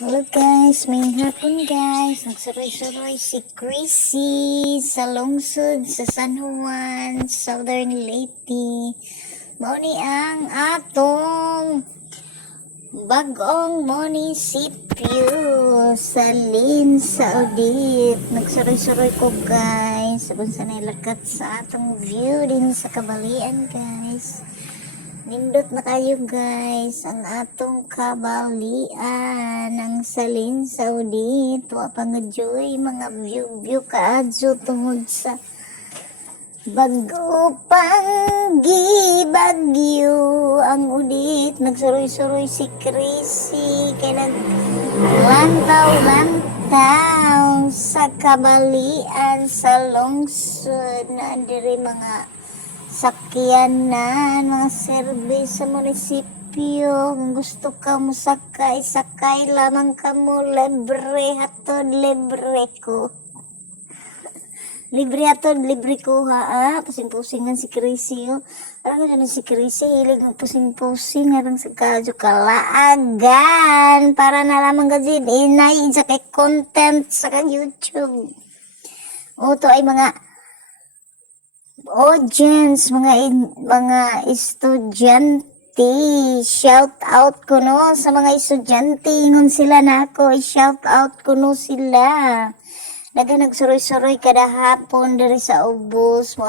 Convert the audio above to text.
Hello guys, may hapon guys. Nagsuroy-suroy si Chrissy sa lungsod sa San Juan, Southern Leyte. Mao ni ang atong bagong munisipyo sa Lin, Saudit. Nagsuroy-suroy ko guys. Sabon sa nilakat sa atong view din sa kabalian guys. Nindot na kayo guys ang atong kabalian ng Salin, Saudi. Tuwa pangadyoy mga view kaadyo tungod sa bago bagyo ang udit. Nagsuroy-suroy si Chrissy kay naglantaw-lantaw sa kabalian sa lungsod na diri mga sakyanan, mga service sa munisipyo. Kung gusto ka mo sakay lamang ka mo, libre hatod, libre ko. Libre hatod, libre ko ha. Pusing-pusingan si Chrissy. Arang na si Chrissy, hilig mo pusing-pusing. Arang sa kadyo kalaagan. Para na lamang gajin, inay sa kay content sa YouTube. To ay mga audience, mga estudyante, shout out ko no sa mga estudyante, ingon sila na ako, shout out ko no sila. Nagsuroy-suroy kada hapon dari sa ubos mo